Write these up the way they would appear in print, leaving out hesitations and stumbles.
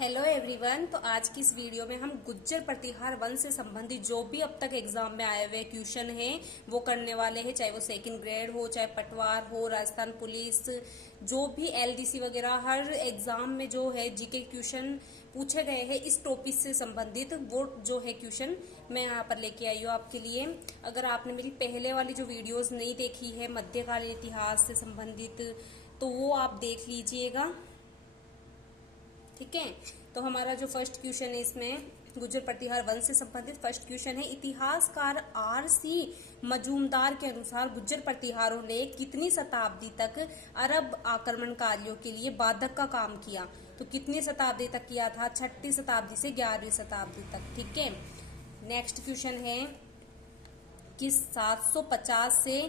Hello everyone. तो आज की इस वीडियो में हम गुज्जर प्रतिहार वंश से संबंधित जो भी अब तक एग्जाम में आए हुए क्वेश्चन हैं वो करने वाले हैं, चाहे वो सेकंड ग्रेड हो, चाहे पटवार हो, राजस्थान पुलिस, जो भी एलडीसी वगैरह हर एग्जाम में जो है जीके क्वेश्चन पूछे गए हैं इस टॉपिक से संबंधित वो जो है क्वेश्चन मैं यहाँ पर लेके आई हूँ आपके लिए। अगर आपने मेरी पहले वाली जो वीडियोज नहीं देखी है मध्यकालीन इतिहास से संबंधित तो वो आप देख लीजिएगा, ठीक है। तो हमारा जो फर्स्ट क्वेश्चन है इसमें गुज्जर प्रतिहार वंश से संबंधित फर्स्ट क्वेश्चन है, इतिहासकार आर.सी. मजूमदार के अनुसार गुज्जर प्रतिहारों ने कितनी शताब्दी तक अरब आक्रमणकारियों के लिए बाधक का काम किया। तो कितनी शताब्दी तक किया था? 6वीं शताब्दी से 11वीं शताब्दी तक, ठीक है। नेक्स्ट क्वेश्चन है कि 750 से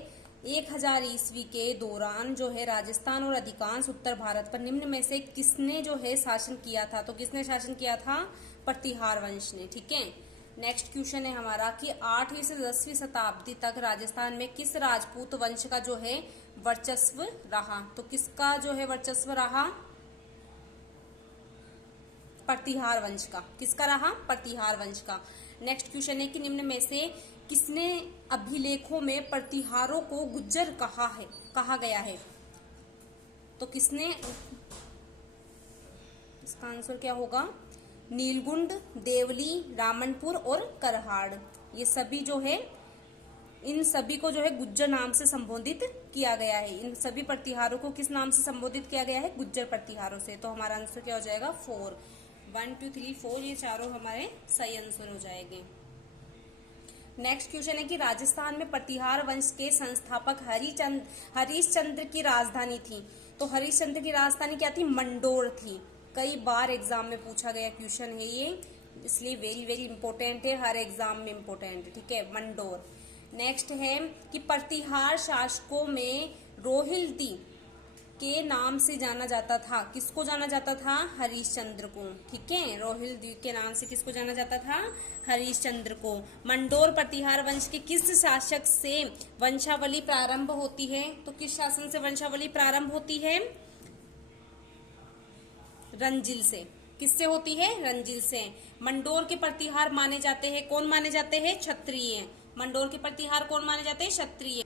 1000 ईस्वी के दौरान जो है राजस्थान और अधिकांश उत्तर भारत पर निम्न में से किसने जो है शासन किया था? तो किसने शासन किया था? प्रतिहार वंश ने, ठीक है। नेक्स्ट क्वेश्चन है हमारा कि 8वीं से 10वीं शताब्दी तक राजस्थान में किस राजपूत वंश का जो है वर्चस्व रहा? तो किसका जो है वर्चस्व रहा? प्रतिहार वंश का। किसका रहा? प्रतिहार वंश का। नेक्स्ट क्वेश्चन है कि निम्न में से किसने अभिलेखों में प्रतिहारों को गुज्जर कहा गया है? तो किसने? इसका आंसर क्या होगा? नीलगुंड, देवली, रामनपुर और करहाड़, ये सभी जो है इन सभी को जो है गुज्जर नाम से संबोधित किया गया है। इन सभी प्रतिहारों को किस नाम से संबोधित किया गया है? गुज्जर प्रतिहारों से। तो हमारा आंसर क्या हो जाएगा? 4। 1 2 3 4 ये चारों हमारे सही आंसर हो जाएंगे। नेक्स्ट क्वेश्चन है कि राजस्थान में प्रतिहार वंश के संस्थापक हरिश्चंद्र की राजधानी थी। तो हरिश्चंद्र की राजधानी क्या थी? मंडोर थी। कई बार एग्जाम में पूछा गया क्वेश्चन है ये, इसलिए वेरी वेरी इंपॉर्टेंट है, हर एग्जाम में इंपॉर्टेंट है, ठीक है। मंडोर। नेक्स्ट है कि प्रतिहार शासकों में रोहिल्दी के नाम से जाना जाता था। किसको जाना जाता था? हरिश्चंद्र को, ठीक है। रोहिल्दी के नाम से किसको जाना जाता था? हरिश्चंद्र को। मंडोर प्रतिहार वंश के किस शासक से वंशावली प्रारंभ होती है? तो किस शासन से वंशावली प्रारंभ होती है? रंजिल से। किससे होती है? रंजिल से। मंडोर के प्रतिहार माने जाते हैं, कौन माने जाते हैं? क्षत्रिय। मंडोर के प्रतिहार कौन माने जाते हैं? क्षत्रिय।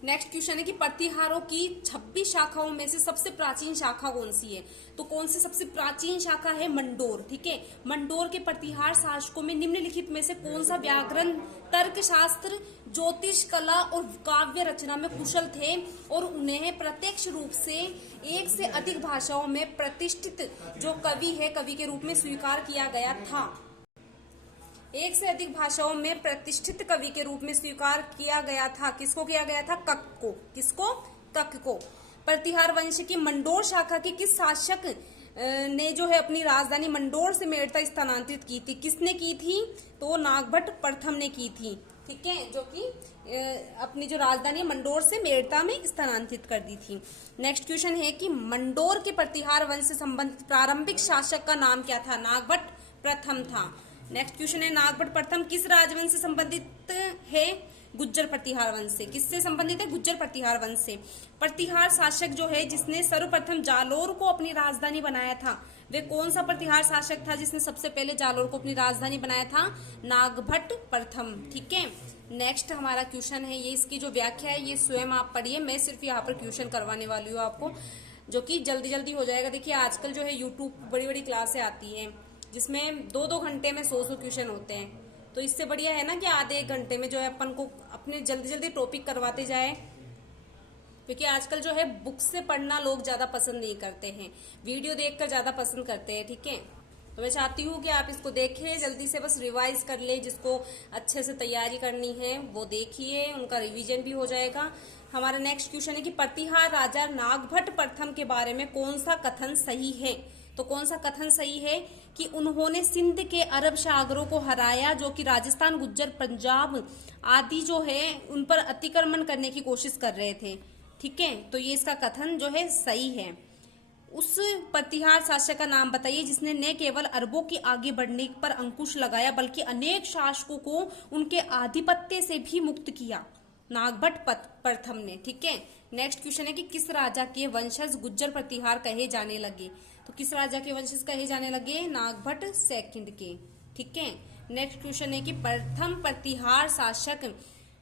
नेक्स्ट क्वेश्चन है कि प्रतिहारों की 26 शाखाओं में से सबसे प्राचीन शाखा कौन सी है? तो कौन सी सबसे प्राचीन शाखा है? मंडोर, ठीक है। मंडोर के प्रतिहार शासकों में निम्नलिखित में से कौन सा व्याकरण, तर्कशास्त्र, ज्योतिष कला और काव्य रचना में कुशल थे और उन्हें प्रत्यक्ष रूप से एक से अधिक भाषाओं में प्रतिष्ठित जो कवि है कवि के रूप में स्वीकार किया गया था? एक से अधिक भाषाओं में प्रतिष्ठित कवि के रूप में स्वीकार किया गया था। किसको किया गया था? कक को। किसको? कक को। प्रतिहार वंश की मंडोर शाखा के किस शासक ने जो है अपनी राजधानी मंडोर से मेड़ता स्थानांतरित की थी? किसने की थी? तो नागभट्ट प्रथम ने की थी, ठीक है, जो कि अपनी जो राजधानी मंडोर से मेड़ता में स्थानांतरित कर दी थी। नेक्स्ट क्वेश्चन है कि मंडोर के प्रतिहार वंश से संबंधित प्रारंभिक शासक का नाम क्या था? नागभट्ट प्रथम था। नेक्स्ट क्वेश्चन है नागभट्ट प्रथम किस राजवंश से संबंधित है? गुज्जर प्रतिहार वंश से। किससे संबंधित है? गुज्जर प्रतिहार वंश से। प्रतिहार शासक जो है जिसने सर्वप्रथम जालोर को अपनी राजधानी बनाया था, वे कौन सा प्रतिहार शासक था जिसने सबसे पहले जालोर को अपनी राजधानी बनाया था? नागभट्ट प्रथम, ठीक है। नेक्स्ट हमारा क्वेश्चन है, ये इसकी जो व्याख्या है ये स्वयं आप पढ़िए, मैं सिर्फ यहाँ पर क्वेश्चन करवाने वाली हूँ आपको, जो कि जल्दी जल्दी हो जाएगा। देखिए आजकल जो है यूट्यूब बड़ी बड़ी क्लासें आती हैं जिसमें 2-2 घंटे में 100 क्वेश्चन होते हैं, तो इससे बढ़िया है ना कि आधे 1 घंटे में जो है अपन को अपने जल्दी जल्दी टॉपिक करवाते जाए, क्योंकि आजकल जो है बुक से पढ़ना लोग ज्यादा पसंद नहीं करते हैं, वीडियो देखकर ज्यादा पसंद करते हैं, ठीक है। तो मैं चाहती हूँ कि आप इसको देखें, जल्दी से बस रिवाइज कर ले, जिसको अच्छे से तैयारी करनी है वो देखिए, उनका रिवीजन भी हो जाएगा। हमारा नेक्स्ट क्वेश्चन है कि प्रतिहार राजा नागभट्ट प्रथम के बारे में कौन सा कथन सही है? तो कौन सा कथन सही है? कि उन्होंने सिंध के अरब सागरों को हराया, जो कि राजस्थान, गुज्जर, पंजाब आदि जो है उन पर अतिक्रमण करने की कोशिश कर रहे थे, ठीक है। तो ये इसका कथन जो है सही है। उस प्रतिहार शासक का नाम बताइए जिसने न केवल अरबों के आगे बढ़ने पर अंकुश लगाया बल्कि अनेक शासकों को उनके आधिपत्य से भी मुक्त किया। नागभट्ट प्रथम ने, ठीक है। नेक्स्ट क्वेश्चन है कि किस राजा के वंशज गुज्जर प्रतिहार कहे जाने लगे? तो किस राजा के वंशज कहे जाने लगे? नागभट्ट सेकंड के। ठीक है, नेक्स्ट क्वेश्चन है कि प्रथम प्रतिहार शासक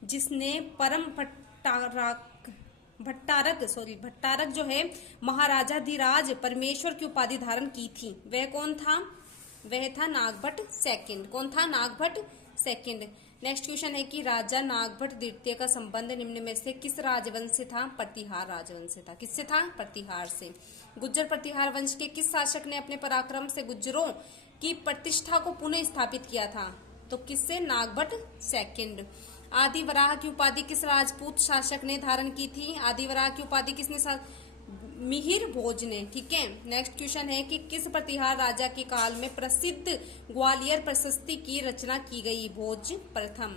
जिसने परम भट्टारक जो है महाराजाधिराज परमेश्वर की उपाधि धारण की थी, वह कौन था? वह था नागभट्ट सेकंड। कौन था? नागभट्ट सेकंड। नेक्स्ट क्वेश्चन है कि राजा नागभट्ट द्वितीय का संबंध निम्न में से किस राजवंश से था? प्रतिहार राजवंश से था। किससे था? प्रतिहार से। गुज्जर प्रतिहार वंश के किस शासक ने अपने पराक्रम से गुज्जरों की प्रतिष्ठा को पुनः स्थापित किया था? तो किससे? नागभट्ट सेकंड। आदि वराह की उपाधि किस राजपूत शासक ने धारण की थी? आदि वराह की उपाधि किसने? मिहिर भोज ने। ठीक है, नेक्स्ट क्वेश्चन है कि किस प्रतिहार राजा के काल में प्रसिद्ध ग्वालियर प्रशस्ति की रचना की गई? भोज प्रथम।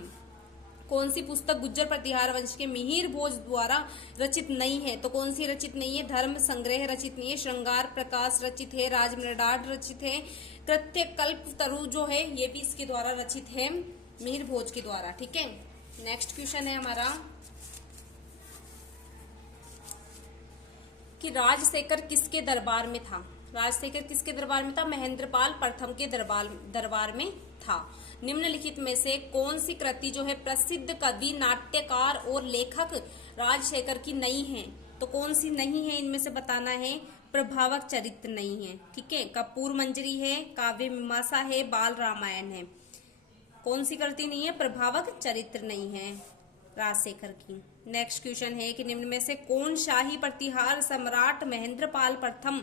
कौन सी पुस्तक गुज्जर प्रतिहार वंश के मिहिर भोज द्वारा रचित नहीं है? तो कौन सी रचित नहीं है? धर्म संग्रह रचित नहीं है, श्रृंगार प्रकाश रचित है, राजमृडाड रचित है, कृत्य कल्प तरु जो है ये भी इसके द्वारा रचित है, मिहिर भोज के द्वारा। ठीक है, नेक्स्ट क्वेश्चन है हमारा कि राजशेखर किसके दरबार में था? राजशेखर किसके दरबार में था? महेंद्रपाल प्रथम के दरबार में था। निम्नलिखित में से कौन सी कृति जो है प्रसिद्ध कवि, नाट्यकार और लेखक राजशेखर की नहीं है? तो कौन सी नहीं है इनमें से बताना है? प्रभावक चरित्र नहीं है। ठीक है, कपूर मंजरी है, काव्य मीमांसा है, बाल रामायण है। कौन सी कृति नहीं है? प्रभावक चरित्र नहीं है राजशेखर की। नेक्स्ट क्वेश्चन है कि निम्न में से कौन शाही प्रतिहार सम्राट महेंद्रपाल प्रथम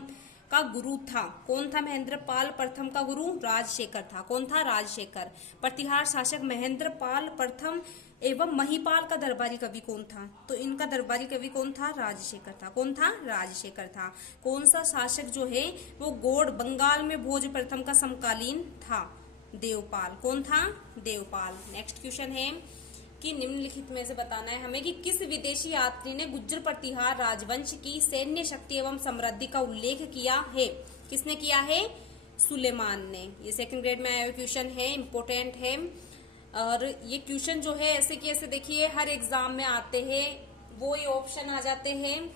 का गुरु था? कौन था महेंद्रपाल प्रथम का गुरु? राजशेखर था। कौन था? राजशेखर। प्रतिहार शासक महेंद्रपाल प्रथम एवं महिपाल का दरबारी कवि कौन था? तो इनका दरबारी कवि कौन था? राजशेखर था। कौन था? राजशेखर था। कौन सा शासक जो है वो गौड़ बंगाल में भोज प्रथम का समकालीन था? देवपाल। कौन था? देवपाल। नेक्स्ट क्वेश्चन है कि निम्नलिखित में से बताना है हमें कि किस विदेशी यात्री ने गुज्जर प्रतिहार राजवंश की सैन्य शक्ति एवं समृद्धि का उल्लेख किया है? किसने किया है? सुलेमान ने। ये सेकंड ग्रेड में आया हुआ क्वेश्चन है, इंपोर्टेंट है। और ये क्वेश्चन जो है ऐसे कि ऐसे देखिए हर एग्जाम में आते हैं, वो ये ऑप्शन आ जाते हैं,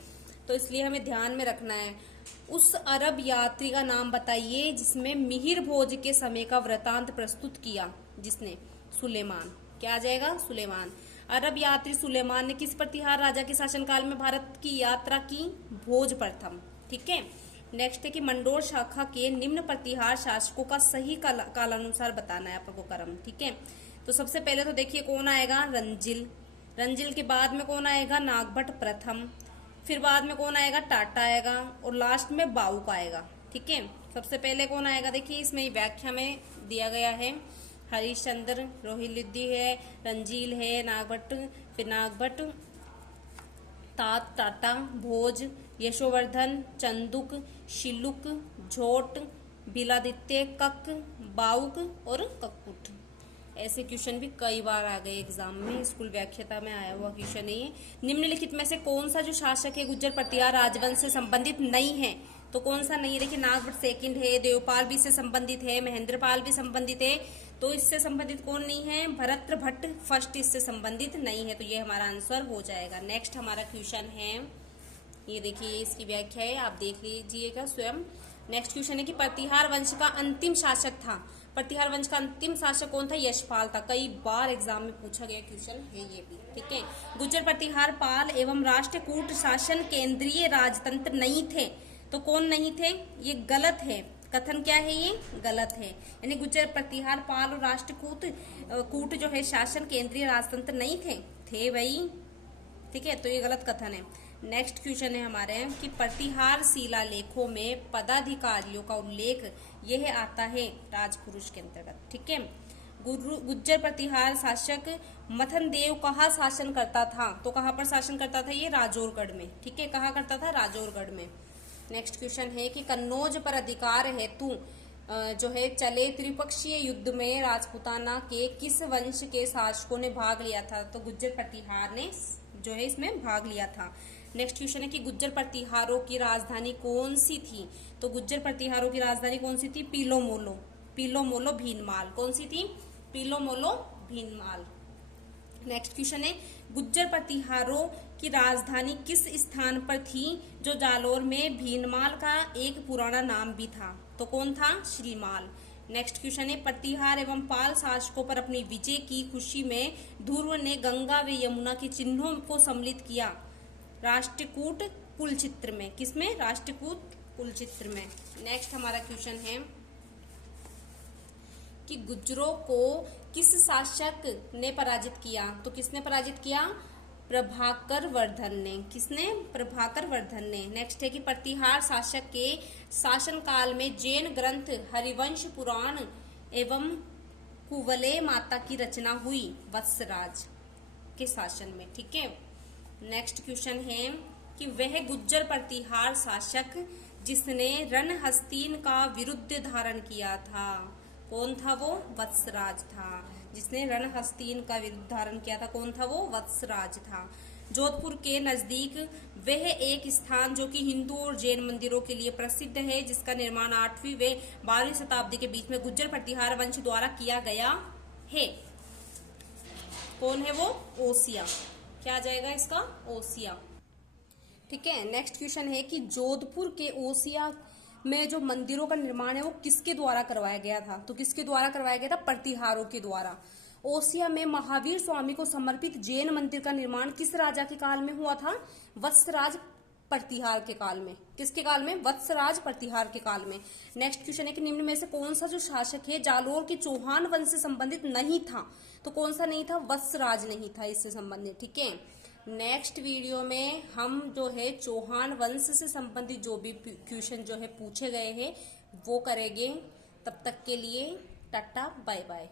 तो इसलिए हमें ध्यान में रखना है। उस अरब यात्री का नाम बताइए जिसमें मिहिर भोज के समय का वृतांत प्रस्तुत किया, जिसने? सुलेमान। क्या आ जाएगा? सुलेमान। अरब यात्री सुलेमान ने किस प्रतिहार राजा के शासनकाल में भारत की यात्रा की? भोज प्रथम। ठीक है, नेक्स्ट है कि मंडोर शाखा के निम्न प्रतिहार शासकों का सही कालानुसार बताना है आपको क्रम। ठीक है, तो सबसे पहले तो देखिए कौन आएगा? रंजिल। रंजिल के बाद में कौन आएगा? नागभट्ट प्रथम। फिर बाद में कौन आएगा? टाटा आएगा, और लास्ट में बाउक आएगा। ठीक है, सबसे पहले कौन आएगा? देखिए इसमें व्याख्या में दिया गया है, हरिश्चंद्र, रोहिल्लुद्धि है, रंजील है, नागभट्ट, फिर नागभट्ट, तात, टाटा, भोज, यशोवर्धन, चंदुक, शिलुक, झोट, बिलादित्य, कक, बाउक और कक्कुट। ऐसे क्वेश्चन भी कई बार आ गए एग्जाम में, स्कूल व्याख्याता में आया हुआ क्वेश्चन है ये। निम्नलिखित में से कौन सा जो शासक है गुज्जर प्रतिहार राजवंश से संबंधित नहीं है? तो कौन सा नहीं है? देखिए नागभट्ट सेकंड है, देवपाल भी इससे संबंधित है, महेंद्रपाल भी संबंधित है, तो इससे संबंधित कौन नहीं है? भरत भट्ट फर्स्ट इससे संबंधित नहीं है, तो ये हमारा आंसर हो जाएगा। नेक्स्ट हमारा क्वेश्चन है, ये देखिए इसकी व्याख्या है, आप देख लीजिएगा स्वयं। नेक्स्ट क्वेश्चन है कि प्रतिहार वंश का अंतिम शासक था। प्रतिहार वंश का अंतिम शासक कौन था? यशपाल था। कई बार एग्जाम में पूछा गया क्वेश्चन है ये भी। ठीक है, गुज्जर प्रतिहार पाल एवं राष्ट्रकूट शासन केंद्रीय राजतंत्र नहीं थे। तो कौन नहीं थे? ये गलत है, कथन क्या है? ये गलत है, यानी गुज्जर प्रतिहार पाल और राष्ट्रकूट जो है शासन केंद्रीय राजतंत्र नहीं थे भाई। ठीक है, तो ये गलत कथन है। नेक्स्ट क्वेश्चन है हमारे कि प्रतिहार शिलालेखों में पदाधिकारियों का उल्लेख यह आता है राजपुरुष के अंतर्गत। ठीक है, गुज्जर प्रतिहार शासक मथन देव कहाँ शासन करता था? तो कहाँ पर शासन करता था? ये राजौरगढ़ में। ठीक है, कहाँ करता था? राजौरगढ़ में। नेक्स्ट क्वेश्चन है कि कन्नौज पर अधिकार हेतु जो है चले त्रिपक्षीय युद्ध में राजपूताना के किस वंश के शासकों ने भाग लिया था? तो गुज्जर प्रतिहार ने जो है इसमें भाग लिया था। नेक्स्ट क्वेश्चन है कि गुज्जर प्रतिहारों की राजधानी कौन सी थी? तो गुज्जर प्रतिहारों की राजधानी कौन सी थी? पीलोमोलो भीनमाल। कौन सी थी? पीलोमोलो भीनमाल। नेक्स्ट क्वेश्चन है गुज्जर प्रतिहारों कि राजधानी किस स्थान पर थी जो जालोर में भीनमाल का एक पुराना नाम भी था? तो कौन था? श्रीमाल। नेक्स्ट क्वेश्चन है, प्रतिहार एवं पाल शासकों पर अपनी विजय की खुशी में ध्रुव ने गंगा व यमुना के चिन्हों को सम्मिलित किया राष्ट्रकूट कुलचित्र में। किसमें? राष्ट्रकूट कुलचित्र में। नेक्स्ट हमारा क्वेश्चन है कि गुर्जरों को किस शासक ने पराजित किया? तो किसने पराजित किया? प्रभाकर वर्धन ने। किसने? प्रभाकर वर्धन ने। नेक्स्ट है कि प्रतिहार शासक के शासनकाल में जैन ग्रंथ हरिवंश पुराण एवं कुवलय माता की रचना हुई वत्सराज के शासन में। ठीक है। नेक्स्ट क्वेश्चन है कि वह गुज्जर प्रतिहार शासक जिसने रणहस्तीन का विरुद्ध धारण किया था, कौन था वो? वत्सराज था। जिसने रणहस्तीन का विरुद्ध धारण किया था, कौन था वो? वत्सराज था। जोधपुर के नजदीक वह एक स्थान जो कि हिंदू और जैन मंदिरों के लिए प्रसिद्ध है, जिसका निर्माण 8वीं व 12वीं शताब्दी के बीच में गुज्जर प्रतिहार वंश द्वारा किया गया है। कौन है वो? ओसिया। क्या आ जाएगा इसका? ओसिया। ठीक है। नेक्स्ट क्वेश्चन है कि जोधपुर के ओसिया में जो मंदिरों का निर्माण है वो किसके द्वारा करवाया गया था? तो किसके द्वारा करवाया गया था? प्रतिहारों के द्वारा। ओसिया में महावीर स्वामी को समर्पित जैन मंदिर का निर्माण किस राजा के काल में हुआ था? वत्सराज प्रतिहार के काल में। किसके काल में? वत्सराज प्रतिहार के काल में। नेक्स्ट क्वेश्चन है कि निम्न में से कौन सा जो शासक है जालोर के चौहान वंश से संबंधित नहीं था? तो कौन सा नहीं था? वत्सराज नहीं था इससे संबंधित। ठीक है। नेक्स्ट वीडियो में हम जो है चौहान वंश से संबंधित जो भी क्वेश्चन जो है पूछे गए हैं वो करेंगे। तब तक के लिए टाटा बाय बाय।